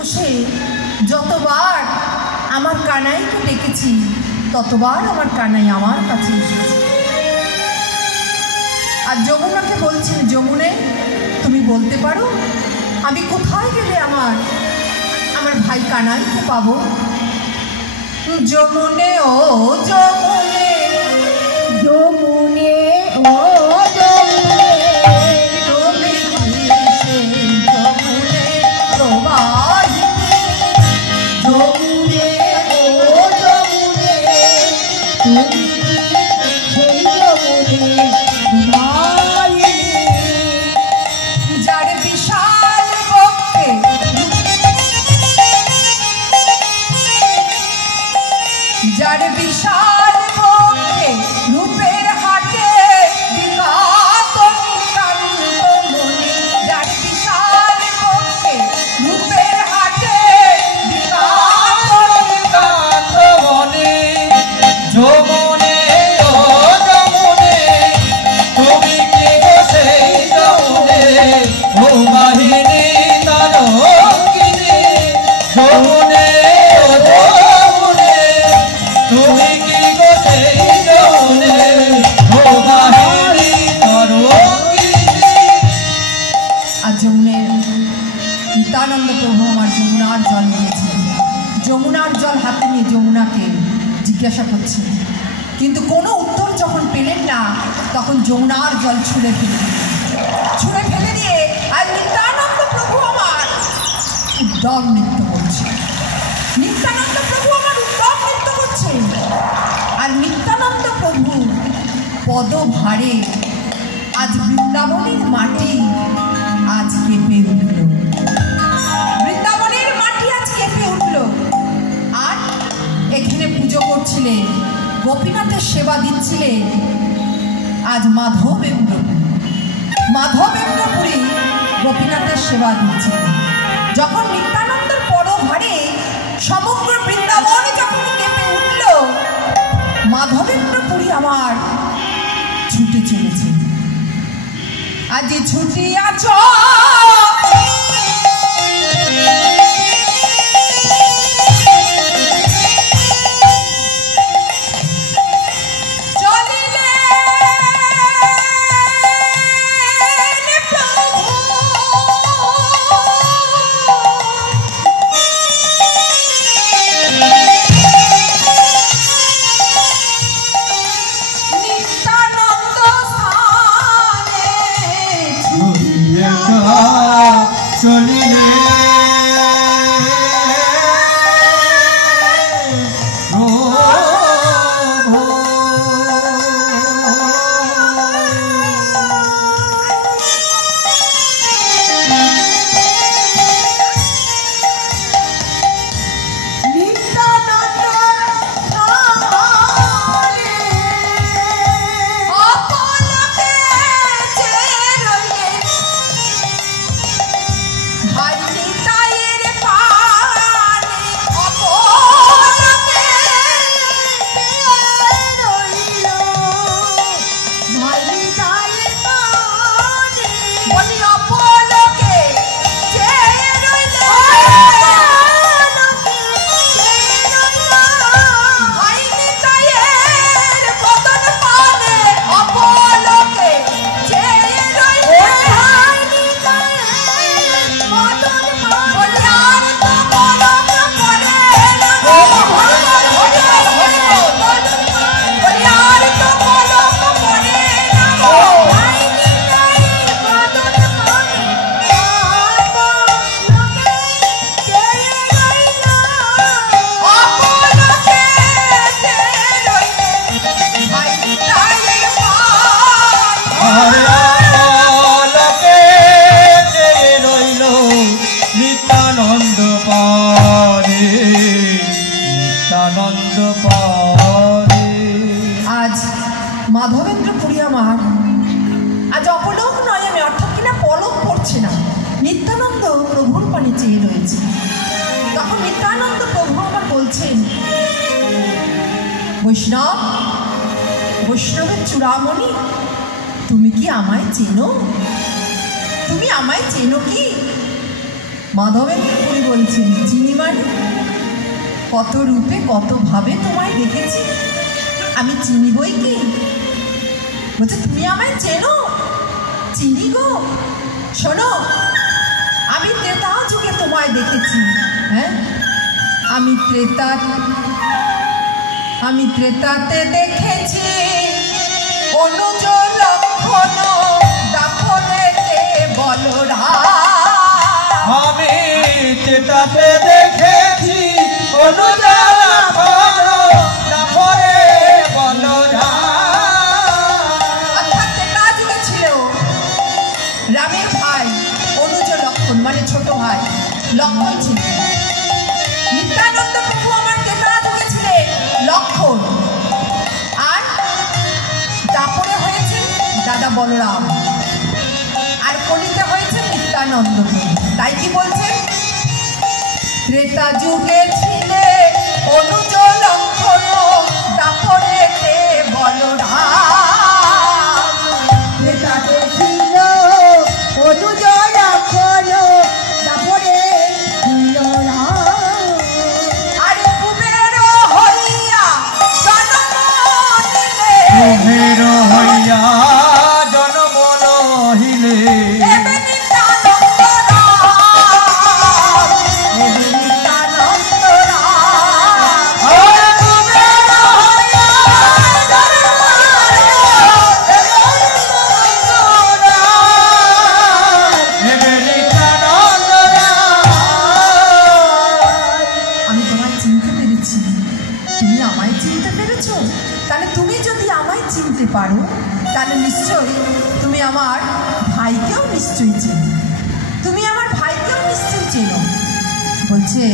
বসে যতবার আমার কানাইকে ডেকেছি ততবার আমার কানাই আমার কাছে এসেছে। আর যমুনাকে বলছেন, যমুনে তুমি বলতে পারো আমি কোথায় গেলে আমার ভাই কানাইকে পাবো? যমুনে ও যমুনে, যমুনে ও যমুনে, তুমি সেই যমুনে প্রবাহিনী। যমুনে ও যমুনে, তুমি সেই যমুনে প্রবাহিনী। যার বিশাল বক্ষে, যার বিশাল বক্ষে রূপের হাটে বিকাতনী কান্তমণি। যার বিশাল বক্ষে রূপের হাটে বিকাতনী কান্তমণি। যমুনে ও যমুনে, তুমি কি গো সেই যমুনে প্রবাহিনী তরঙ্গিনী। যমুনে ও যমুনে, তুমি কি গো সেই যমুনে প্রবাহিনী তরঙ্গিনী। আর যমুনের নিত্যানন্দ প্রভু আমার যমুনার জল দিয়েছেন। যমুনার জল হাতে নিয়ে যমুনাকে জিজ্ঞাসা করছেন, কিন্তু কোনো উত্তর যখন পেলেন না তখন যমুনার জল ছুঁড়ে ফেলে দিয়ে আর নিত্যানন্দ প্রভু আমার উদ্যম নৃত্য করছে। নিত্যানন্দ প্রভু আমার উদ্যম নৃত্য করছে। আর নিত্যানন্দ প্রভু পদভারে আজ বৃন্দাবনের মাটি আজ কেঁপে উঠল। বৃন্দাবনের মাটি আজ কেঁপে উঠল। আর এখানে পুজো করছিলেন, গোপীনাথের সেবা দিচ্ছিলেন আজ মাধবেন্দ্রপুরী গোপীনাথের সেবা দিচ্ছিলেন। যখন নিত্যানন্দের পদভারে সমগ্র বৃন্দাবন যখন কেঁপে উঠল, মাধবেন্দ্রপুরী আমার ছুটে চলেছে। আজি ছুটিয়াছ চলিলে মাধবেন্দ্রপুরী আমার আজ অপলোক নয়, আমি অর্থাৎ কিনা পলক পড়ছে না, নিত্যানন্দ প্রভুর পানে চেয়ে রয়েছে। তখন নিত্যানন্দ প্রভু আমার বলছেন, বৈষ্ণবের চূড়ামণি, তুমি কি আমায় চেনো? তুমি আমায় চেনো কি? মাধবেন্দ্রপুরী বলছেন, চিনি মানে? কত রূপে কত ভাবে তোমায় দেখেছি, আমি চিনি বই কি? বলছে তুমি আমায় চেনো? চিনি গো। শোনো, আমি ত্রেতা যুগে তোমায় দেখেছি। হ্যাঁ, আমি ত্রেতাতে দেখেছি অনুজ লক্ষণ দাফনেতে বলরাম। আমি ত্রেতাতে দেখেছি অনুজ লক্ষণ দাফনে বলরাম। অর্থাৎ ত্রেতা যুগে ছিল রামের ভাই অনুজ লক্ষণ, মানে ছোট ভাই লক্ষণ ছিল। নিত্যানন্দ প্রভু আমার ত্রেতা যুগে ছিলেন লক্ষণ, আর দাপরে হয়েছে দাদা বলরাম, আর কলিতে হয়েছে নিত্যানন্দ প্রভু। তাই কি বলছেন? ত্রেতা যুগে ছিলে অনুজ লক্ষণ দাপরেতে বলরাম। ত্রেতাতে ছিল অনুজ লক্ষণ দাপরে ছিল রাম। আর কুবের হইয়া জন্ম নিলে, কুবের হইয়া জন্ম নহিলে এবে নিত্যানন্দ রাম, এবে নিত্যানন্দ রাম। আর কুবের হইয়া জন্ম এবে নিত্যানন্দ রাম। আমি তোমায় চিনতে পেরেছি, তুমি আমায় চিনতে পেরেছো। তাহলে তুমি যদি আমায় চিনতে পারো, তাহলে নিশ্চয়ই তুমি আমার ভাইকেও নিশ্চয়ই চেনো, তুমি আমার ভাইকেও নিশ্চয়ই চেনো। বলছে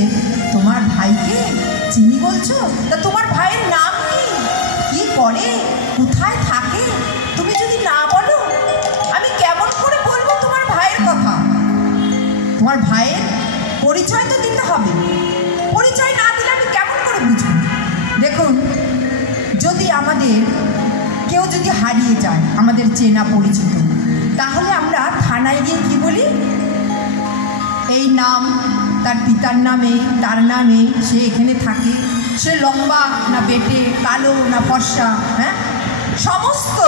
তোমার ভাইকে চিনি বলছো? তা তোমার ভাইয়ের নাম কি, কি করে, কোথায় থাকে? তুমি যদি না বলো, আমি কেমন করে বলবো তোমার ভাইয়ের কথা? তোমার ভাইয়ের পরিচয় তো দিতে হবে, পরিচয় না দিলে আমি কেমন করে বুঝবো? দেখুন, যদি আমাদের কেউ যদি হারিয়ে যায়, আমাদের চেনা পরিচিত, তাহলে আমরা থানায় গিয়ে কি বলি? এই নাম, তার পিতার নামে, তার নামে, সে এখানে থাকে, সে লম্বা না বেটে, কালো না ফর্সা, হ্যাঁ, সমস্ত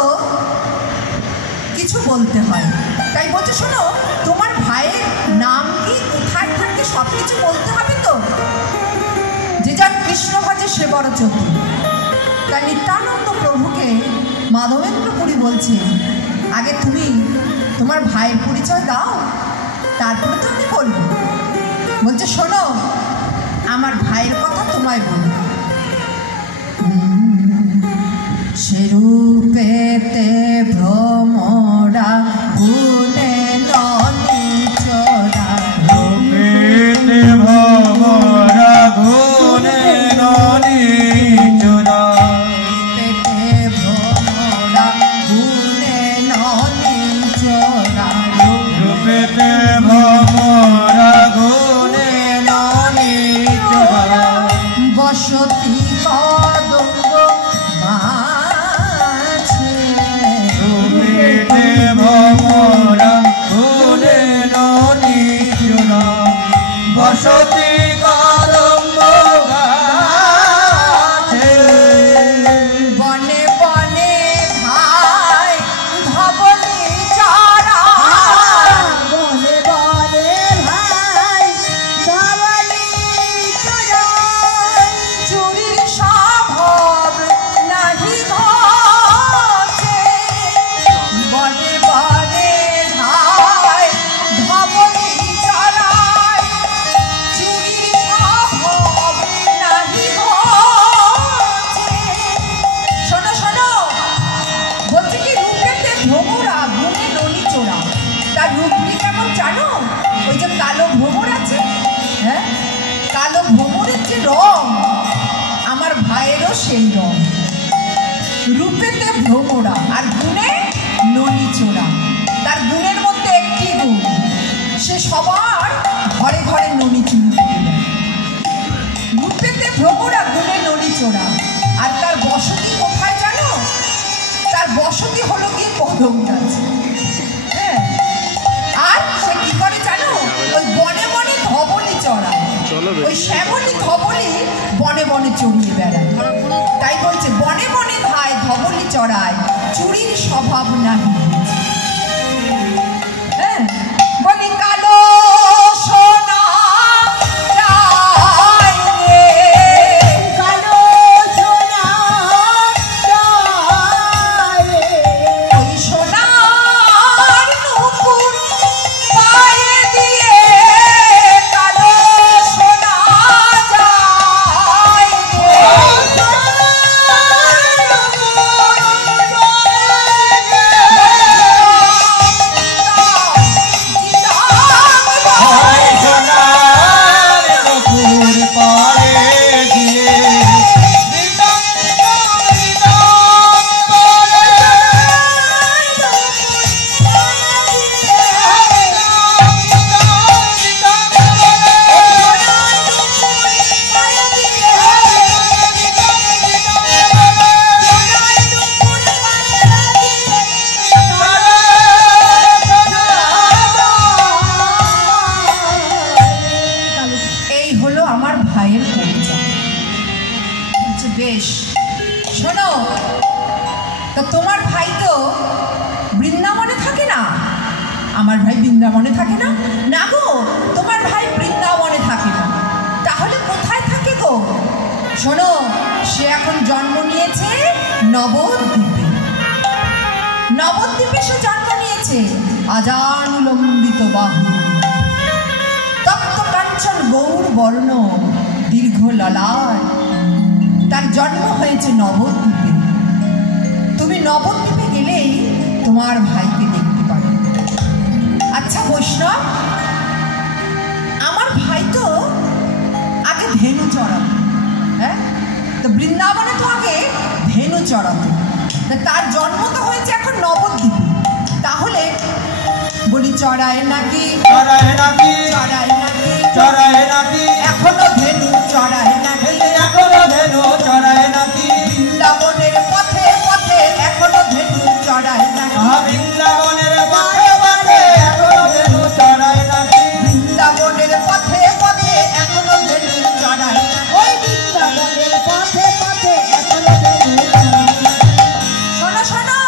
কিছু বলতে হয়। তাই বলছে শোনো, তোমার ভাইয়ের নাম কি, কোথায় থাকে, সব কিছু বলতে হবে তো। যে যার কৃষ্ণ ভজে সে বড় চতুর। তাই নিত্যানন্দ প্রভুকে মাধবেন্দ্রপুরী বলছে, আগে তুমি তোমার ভাইয়ের পরিচয় দাও, তারপরে তো আমি বলবো। বলছে শোনো, আমার ভাইয়ের কথা তোমায় বলবো। সে রূপেতে ভ্রমরা গুণে ননি চোরা, রূপেতে ভ্রমরা গুণে ননি চোরা। পেতে ভ্রমরা গুণে ননি চোরা, রূপেতে ভ্রমরা গুণে ননি চোরা। বসতি কদম্ব মাঝে, রূপেতে ভ্রমরা গুণে ননি চোরা। বসতি কদম্ব গাছে। বনে বনে ধায় ধবলি চারা, বনে বনে ভাই ধবলি চোরাই। চুরির স্বভাব নাহি ঘটে। বনে বনে ধায় ধবলি চারায়, চুরির স্বভাব নাহি ঘটে। শোনো শোনো, বলছে কি রূপেতে ভ্রমরা গুণে ননি চোরা। তার রূপটি কেমন জানো? ওই যে কালো ভ্রমর আছে, হ্যাঁ, কালো ভ্রমরের যে রং, আমার ভাইয়েরও সেই রং। রূপেতে ভ্রমরা আর গুণে ননি চোরা। তার গুণের মধ্যে একটি গুণ, সে সবার ঘরে ঘরে ননি চুরি করে দেয়। রূপেতে ভ্রমরা গুণে ননি চোরা। আর তার বসতি কোথায় জানো? তার বসতি হলো গিয়ে কদম গাছ। হ্যাঁ, আর সে কি করে জানো? ওই বনে বনে ওই শ্যামলী ধবলি বনে বনে চড়িয়ে বেড়ায়। তাই বলছে বনে বনে ধায় ধবলি চড়ায়, চুরির স্বভাব নাহি। হ্যাঁ, বলি কালো সোনা বৃন্দাবনে থাকে না? না গো, তোমার ভাই বৃন্দাবনে থাকে না। তাহলে কোথায় থাকে গো? শোনো, সে এখন জন্ম নিয়েছে নবদ্বীপে। নবদ্বীপে সে জন্ম নিয়েছে। আজানুলম্বিত বাহু, তপ্ত কাঞ্চন গৌর বর্ণ, দীর্ঘ ললাট। তার জন্ম হয়েছে নবদ্বীপে। তুমি নবদ্বীপে গেলেই তোমার ভাইকে দেখতে পাবে। আচ্ছা বৈষ্ণব, আমার ভাই তো আগে ধেনু চড়াতো। হ্যাঁ, তো বৃন্দাবনে তো আগে ধেনু চড়াতো। তার জন্ম তো হয়েছে এখন নবদ্বীপে। তাহলে বলি চড়ায় নাকি? চড়ায় নাকি? চড়ায় নাকি? চড়ায় নাকি? এখনো ধেনু চড়ায় নাকি? এখনো ধেনু চড়ায় নাকি? বৃন্দাবনের পথে পথে এখনো ধেনু চড়ায় নাকি? বৃন্দাবনের পথে পথে এখনো ধেনু চড়ায় নাকি? বৃন্দাবনের পথে পথে এখনো ধেনু চড়ায় নাকি? ওই বৃন্দাবনের পথে পথে এখনো ধেনু চড়ায়। শোনো শোনো,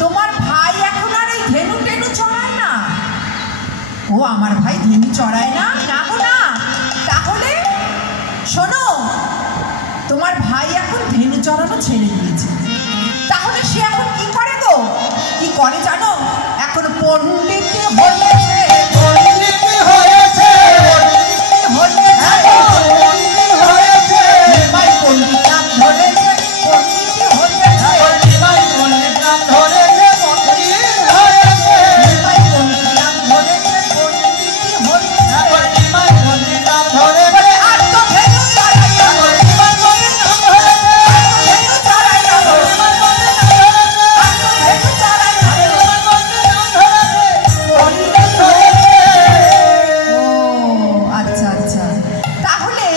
তোমার ভাই এখন আর এই ধেনু টেনু চড়ায় না। ও আমার ভাই ধেনু চড়ায় না? না গো না। তাহলে শোনো, তোমার ভাই এখন ধেনু চড়ানো ছেড়ে দিয়েছে। তাহলে সে এখন কি করে গো? কি করে জানো? এখন পণ্ডিত হয়েছে। পণ্ডিত হয়েছে, পণ্ডিত হয়েছে, ভাই পণ্ডিত নাম ধরেছে, পণ্ডিত হয়েছে। ভাই পণ্ডিত নাম ধরেছে, পণ্ডিত হয়েছে, ভাই পণ্ডিত নাম ধরেছে, পণ্ডিত হয়েছে। ভাই পণ্ডিত নাম ধরেছে। আর তো ধেনু চড়াই না, ভাই পণ্ডিত নাম ধরেছে, ধেনু চড়াই না, আর তো ধেনু চড়াই না। পণ্ডিত হয়েছে। ও আচ্ছা আচ্ছা, তাহলে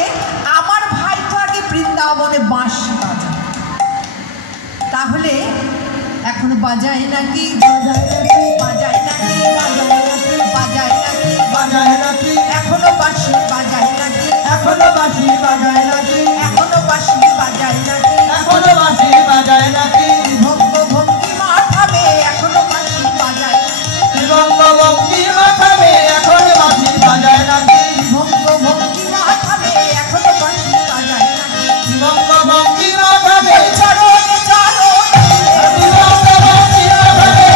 আমার ভাই তো আগে বৃন্দাবনে বাঁশি বাজায়। তাহলে এখন বাজায় নাকি? বাজায় নাকি? বাজায় নাকি? বাজায় নাকি? এখনো বাঁশি বাজায় নাকি? এখনো বাঁশি বাজায় নাকি? এখনো বাঁশি বাজায় নাকি? এখনো বাঁশি বাজায় নাকি? ভঙ্গ ভঙ্গি মাথাবে এখনো বাঁশি বাজায় নাকি? বঙ্গ বঙ্গি মাথাবে এখনো বাঁশি বাজায় নাকি? ভঙ্গ ভঙ্গি মাথাবে এখনো বাঁশি বাজায় নাকি? বঙ্গ বঙ্গি মাথাবে চরণ চরণ বঙ্গ বঙ্গি মাথাবে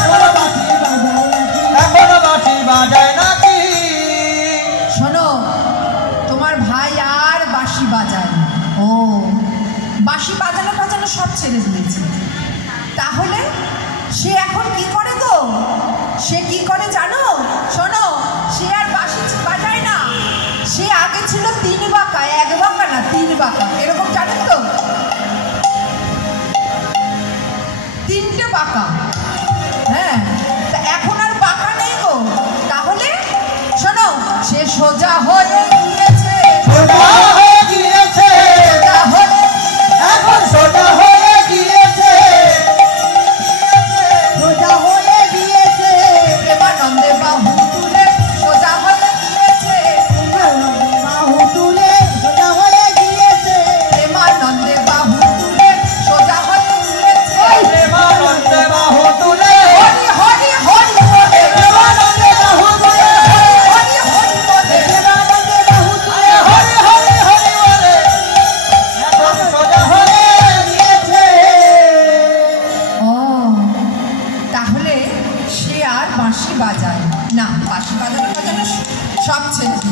বঙ্গ বঙ্গি মাথাবে এখনো বাঁশি বাজায় নাকি? শোনো, তোমার ভাই আর বাঁশি বাজায় না। ও বাঁশি বাজানো বাজানো সব ছেড়ে দিয়েছে। তাহলে সে এখন কি করে গো? সে কি করে জানো? শোনো, সে আর বাঁশি বাজায় না। সে আগে ছিল 3 বাঁকা, 1 বাঁকা না 3 বাঁকা, এরকম জানেন তো? 3টে বাঁকা। হ্যাঁ, তা এখন আর বাঁকা নেই গো। তাহলে শোনো, সে সোজা হয়ে গিয়েছে। সোজা হয়ে গিয়েছে, সোজা হয়ে এখন সোজা হয়ে গিয়েছে, সোজা হয়ে গিয়েছে। প্রেমানন্দে বাহু বাজায় না, বাঁশি বাজানো সব ছেড়ে